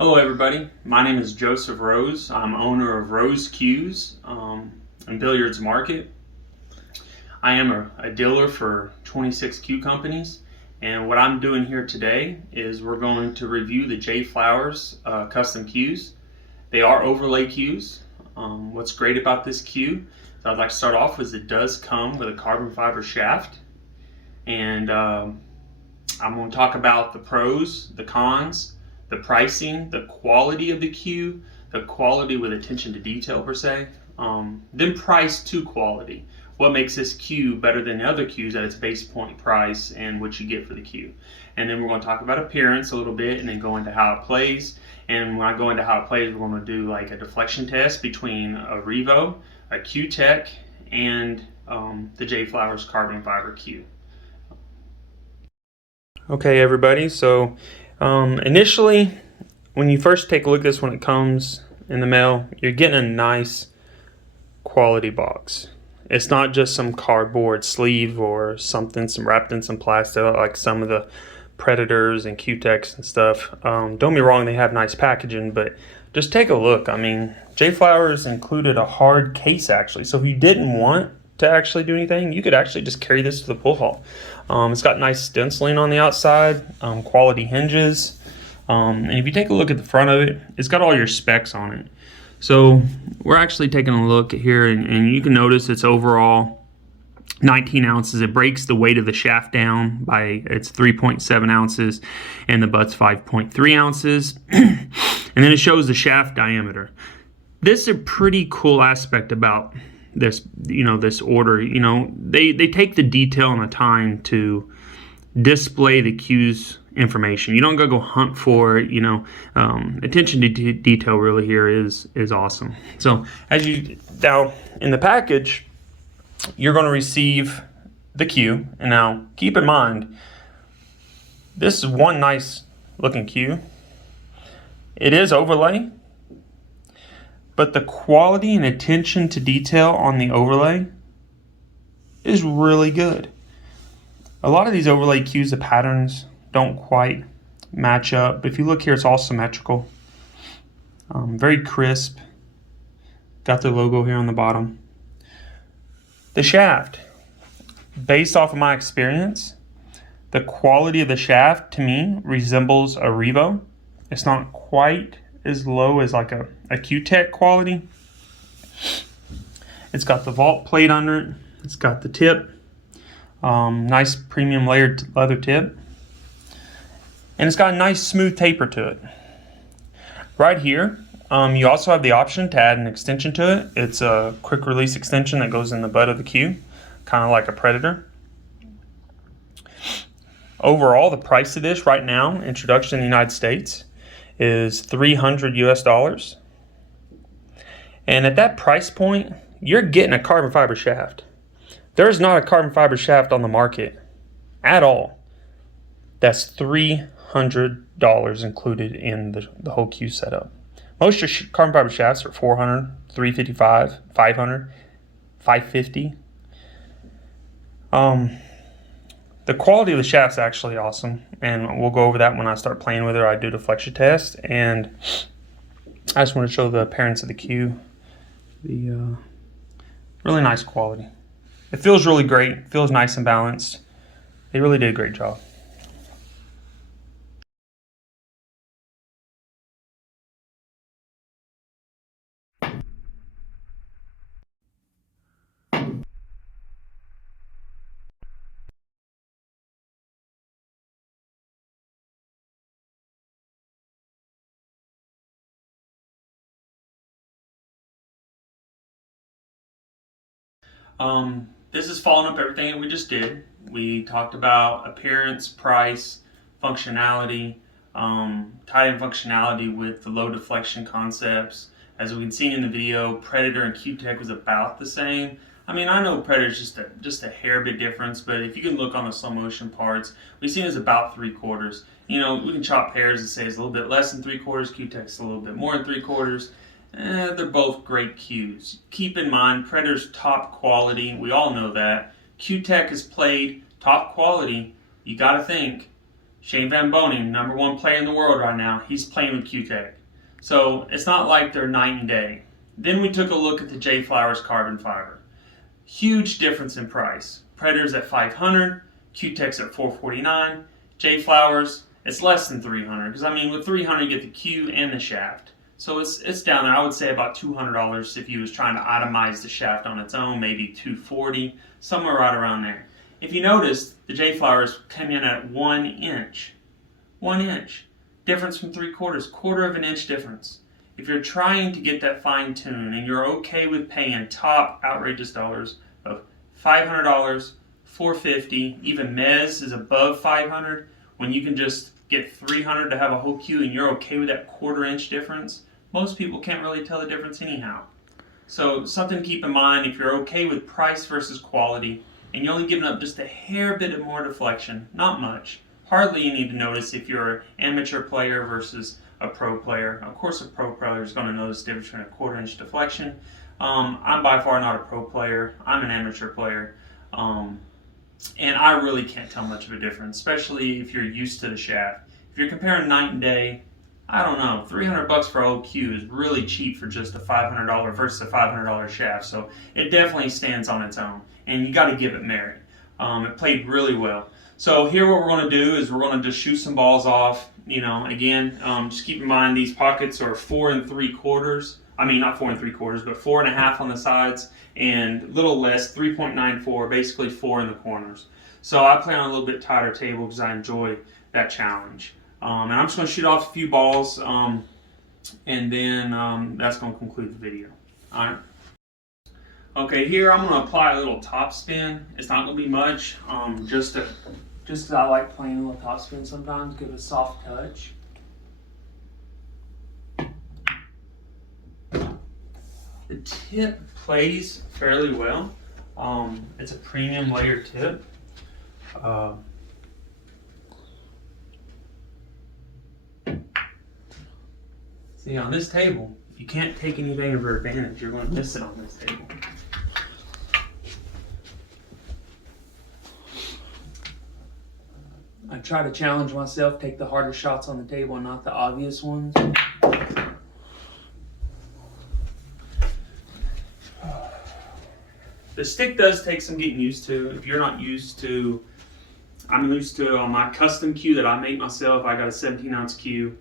Hello everybody, my name is Joseph Rose. I'm owner of Rose Cues in Billiards Market. I am a dealer for 26 cue companies, and what I'm doing here today is we're going to review the J Flowers custom cues. They are overlay cues. What's great about this cue, so I'd like to start off with it does come with a carbon fiber shaft, and I'm going to talk about the pros, the cons, the pricing, the quality of the cue, the quality with attention to detail per se, then price to quality. What makes this cue better than the other cues at its base point price and what you get for the cue. And then we're going to talk about appearance a little bit and then go into how it plays. And when I go into how it plays, we're going to do like a deflection test between a Revo, a Q-Tech, and the J Flowers carbon fiber cue. Okay everybody, so initially when you first take a look at this when it comes in the mail, you're getting a nice quality box. It's not just some cardboard sleeve or something wrapped in some plastic like some of the Predators and Q-Techs and stuff. Don't get me wrong, they have nice packaging, but just take a look. I mean, J Flowers included a hard case actually, so if you didn't want to actually do anything, you could actually just carry this to the pool hall. It's got nice stenciling on the outside, quality hinges, and if you take a look at the front of it, it's got all your specs on it. So we're actually taking a look here, and you can notice it's overall 19 ounces. It breaks the weight of the shaft down by it's 3.7 ounces, and the butt's 5.3 ounces. And then it shows the shaft diameter. This is a pretty cool aspect about this, this order. They take the detail and the time to display the cues information. You don't go hunt for it. Attention to detail really here is awesome. So as you now in the package, you're going to receive the cue, and now keep in mind this is one nice looking cue. It is overlay, but the quality and attention to detail on the overlay is really good. A lot of these overlay cues, the patterns don't quite match up. If you look here, it's all symmetrical. Very crisp. Got the logo here on the bottom. The shaft, based off of my experience, the quality of the shaft to me resembles a Revo. It's not quite as low as like a Q-Tech quality. It's got the vault plate under it. It's got the tip. Nice premium layered leather tip. And it's got a nice smooth taper to it. Right here, you also have the option to add an extension to it. It's a quick release extension that goes in the butt of the cue, kind of like a Predator. Overall, the price of this right now, introduction in the United States, is $300 US. And at that price point, you're getting a carbon fiber shaft. There's not a carbon fiber shaft on the market at all. That's $300 included in the whole cue setup. Most of your carbon fiber shafts are $400, $355, $500, $550. The quality of the shaft's actually awesome, and we'll go over that when I start playing with it. I do the deflection test, and I just want to show the appearance of the cue. The really nice quality. It feels really great. It feels nice and balanced. They really did a great job. This is following up everything that we just did. We talked about appearance, price, functionality, tied in functionality with the low deflection concepts. As we can see in the video, Predator and Q-Tech was about the same. I mean, I know Predator's just a hair bit difference, but if you can look on the slow motion parts, we've seen it's about 3/4. We can chop hairs and say it's a little bit less than 3/4. Q-Tech's a little bit more than 3/4. They're both great cues. Keep in mind, Predator's top quality. We all know that. Q-Tech is played top quality. You got to think Shane Van Boening, #1 player in the world right now, he's playing with Q-Tech. So it's not like they're night and day. Then we took a look at the J Flowers carbon fiber. Huge difference in price. Predator's at $500, Q-Tech's at $449. J Flowers, it's less than $300 because I mean with $300 you get the Q and the shaft. So it's down there. I would say about $200 if you was trying to itemize the shaft on its own, maybe $240, somewhere right around there. If you notice, the J Flowers came in at 1 inch. 1 inch. Difference from 3/4, quarter of an inch difference. If you're trying to get that fine tune and you're okay with paying top outrageous dollars of $500, $450, even Mez is above $500, when you can just get $300 to have a whole Q and you're okay with that 1/4 inch difference, most people can't really tell the difference anyhow. So something to keep in mind, if you're okay with price versus quality and you're only giving up just a hair bit of more deflection, not much, hardly you need to notice if you're an amateur player versus a pro player. Of course a pro player is going to notice the difference between a 1/4 inch deflection. I'm by far not a pro player, I'm an amateur player. And I really can't tell much of a difference, especially if you're used to the shaft. If you're comparing night and day, I don't know, $300 for old Q is really cheap for just a $500 versus a $500 shaft. So it definitely stands on its own, and you got to give it merit. It played really well. So here what we're going to do is we're going to just shoot some balls off. You know, again, just keep in mind these pockets are 4 3/4. I mean, not 4 3/4, but 4 1/2 on the sides and a little less, 3.94, basically 4 in the corners. So I play on a little bit tighter table because I enjoy that challenge. And I'm just going to shoot off a few balls, and then that's going to conclude the video. All right. Okay, here I'm going to apply a little top spin. It's not going to be much, just because I like playing a little top spin sometimes, give it a soft touch. The tip plays fairly well. It's a premium layer tip. See, on this table, if you can't take anything of advantage, you're going to miss it on this table. I try to challenge myself, take the harder shots on the table and not the obvious ones. The stick does take some getting used to. If you're not used to, I'm used to on my custom Q that I make myself. I got a 17-ounce Q.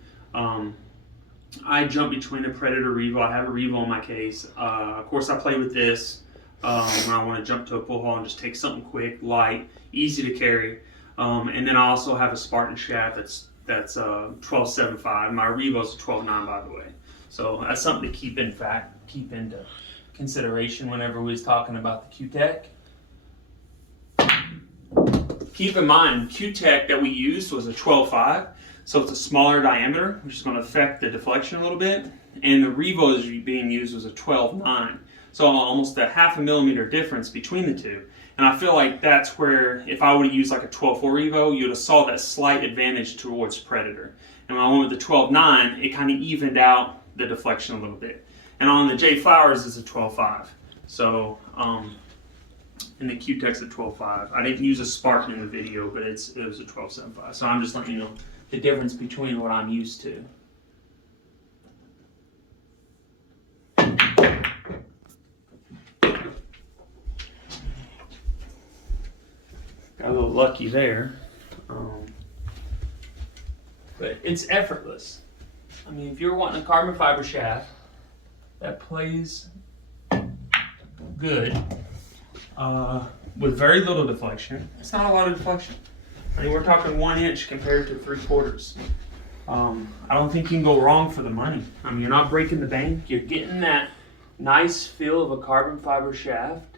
I jump between a Predator Revo. I have a Revo in my case. Of course, I play with this when I want to jump to a pull haul and just take something quick, light, easy to carry. And then I also have a Spartan shaft that's 12.75. My Revo's a 12.9, by the way. So that's something to keep into consideration whenever we was talking about the Q-Tech. Keep in mind, Q-Tech that we used was a 12.5, so it's a smaller diameter, which is going to affect the deflection a little bit. And the Revo that is being used was a 12.9, so almost a 1/2 millimeter difference between the two. And I feel like that's where, if I would have used like a 12.4 Revo, you would have saw that slight advantage towards Predator. And when I went with the 12.9, it kind of evened out the deflection a little bit. And on the J Flowers is a 12.5. So, and the Q-Tech's a 12.5. I didn't use a Spartan in the video, but it was a 12.75. So I'm just letting you know the difference between what I'm used to. Got a little lucky there. But it's effortless. I mean, if you're wanting a carbon fiber shaft that plays good with very little deflection, it's not a lot of deflection. I mean, we're talking 1 inch compared to 3/4. I don't think you can go wrong for the money. I mean, you're not breaking the bank. You're getting that nice feel of a carbon fiber shaft.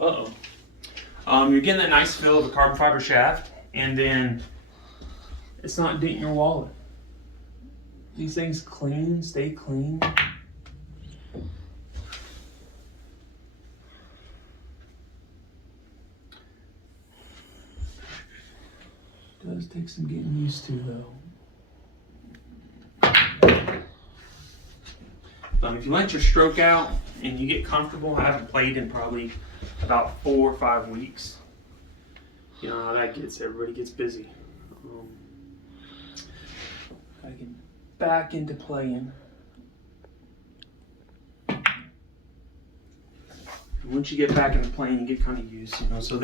You're getting that nice feel of a carbon fiber shaft, and then it's not denting your wallet. These things clean, stay clean. Does take some getting used to though. If you let your stroke out and you get comfortable, I haven't played in probably about 4 or 5 weeks. You know how that gets, everybody gets busy. Gotta get back into playing. Once you get back into playing, you get kind of used, So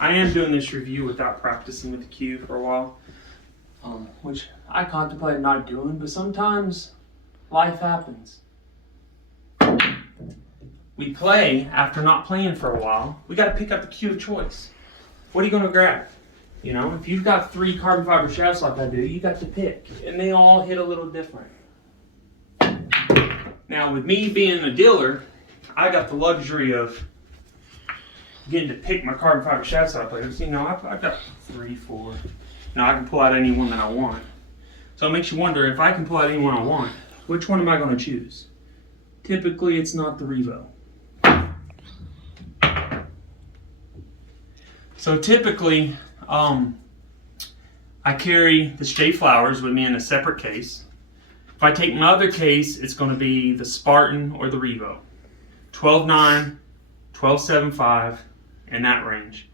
I am doing this review without practicing with the cue for a while, which I contemplate not doing, but sometimes life happens. We play after not playing for a while. We got to pick up the cue of choice. What are you going to grab? If you've got 3 carbon fiber shafts like I do, you got to pick, and they all hit a little different. Now, with me being a dealer, I got the luxury of getting to pick my carbon fiber shafts that I play with. I've got 3, 4. Now I can pull out any one that I want. So it makes you wonder, if I can pull out any one I want, which one am I going to choose? Typically, it's not the Revo. So typically, I carry this J Flowers with me in a separate case. If I take my other case, it's going to be the Spartan or the Revo. 12.9, 12.75, in that range.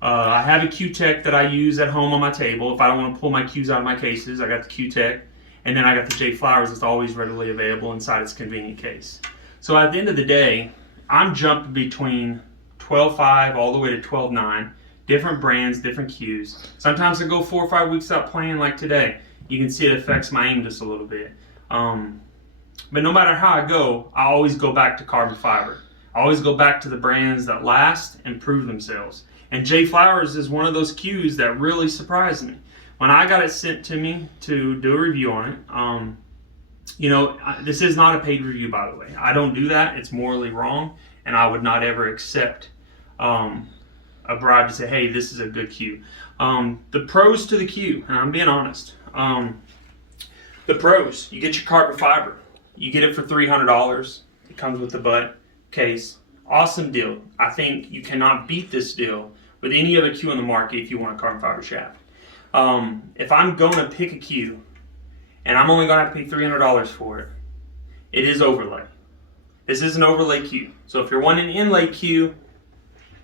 I have a Q-Tech that I use at home on my table. If I don't want to pull my cues out of my cases, I got the Q-Tech. And then I got the J Flowers that's always readily available inside its convenient case. So at the end of the day, I'm jumping between 12.5 all the way to 12.9. Different brands, different cues. Sometimes I go 4 or 5 weeks without playing like today. You can see it affects my aim just a little bit. But no matter how I go, I always go back to carbon fiber. I always go back to the brands that last and prove themselves. And J Flowers is one of those cues that really surprised me. When I got it sent to me to do a review on it, this is not a paid review, by the way. I don't do that. It's morally wrong, and I would not ever accept a bribe to say, hey, this is a good cue. The pros to the cue, and I'm being honest. The pros, you get your carbon fiber. You get it for $300. It comes with the butt case. Awesome deal. I think you cannot beat this deal with any other cue on the market if you want a carbon fiber shaft. If I'm going to pick a cue and I'm only going to have to pay $300 for it, it is overlay. This is an overlay cue. So if you're wanting an inlay cue,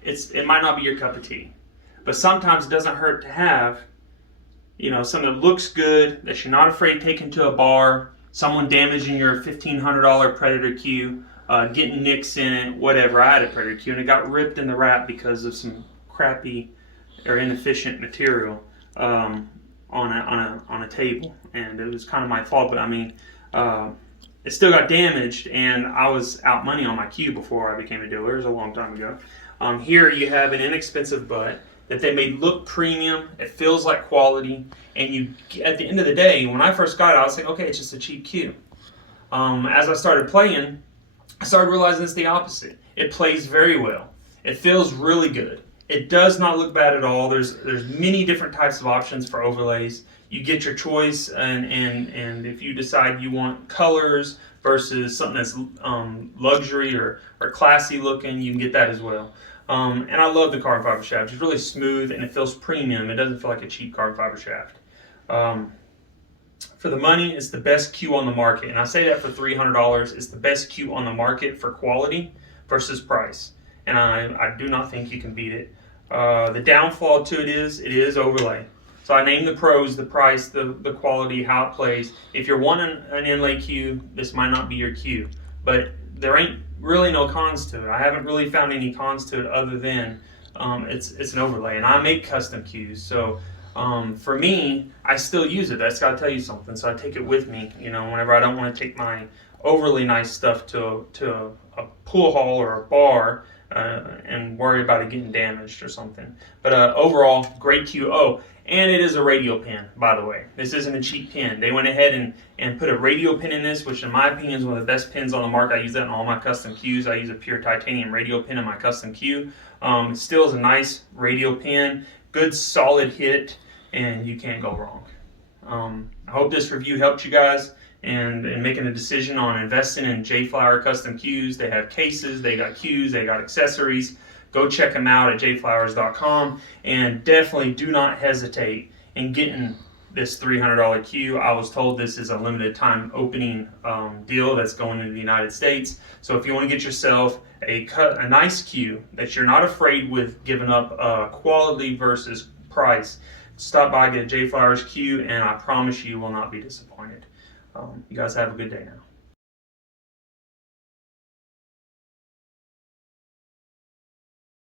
it might not be your cup of tea. But sometimes it doesn't hurt to have, something that looks good, that you're not afraid taking to a bar, someone damaging your $1,500 Predator cue, getting nicks in it, whatever. I had a Predator cue and it got ripped in the wrap because of some crappy or inefficient material on a table, and it was kind of my fault. But it still got damaged, and I was out money on my cue before I became a dealer. It was a long time ago. Here you have an inexpensive butt that they made look premium. It feels like quality, and at the end of the day, when I first got it, I was like, okay, it's just a cheap cue. As I started playing, I started realizing it's the opposite. It plays very well. It feels really good. It does not look bad at all. There's many different types of options for overlays. You get your choice, and if you decide you want colors versus something that's luxury or classy looking, you can get that as well. And I love the carbon fiber shaft. It's really smooth and it feels premium. It doesn't feel like a cheap carbon fiber shaft. For the money, it's the best cue on the market. And I say that for $300. It's the best cue on the market for quality versus price. And I do not think you can beat it. The downfall to it is overlay. So I named the pros, the price, the quality, how it plays. If you're wanting an inlay cue, this might not be your cue. But there ain't really no cons to it. I haven't really found any cons to it other than it's an overlay. And I make custom cues. So for me, I still use it. That's got to tell you something. So I take it with me, whenever I don't want to take my overly nice stuff to a pool hall or a bar and worry about it getting damaged or something. But overall, great cue. Oh, and it is a radial pin, by the way. This isn't a cheap pin. They went ahead and put a radial pin in this, which in my opinion is one of the best pins on the market. I use that in all my custom cues. I use a pure titanium radial pin in my custom cue. It still is a nice radial pin, good solid hit, and you can't go wrong. I hope this review helped you guys and making a decision on investing in J Flower custom cues. They have cases, they got cues, they got accessories. Go check them out at jflowers.com, and definitely do not hesitate in getting this $300 cue. I was told this is a limited time opening deal that's going into the United States. So if you want to get yourself a nice cue that you're not afraid with giving up quality versus price. Stop by, get a J Flowers Q, and I promise you will not be disappointed. You guys have a good day now.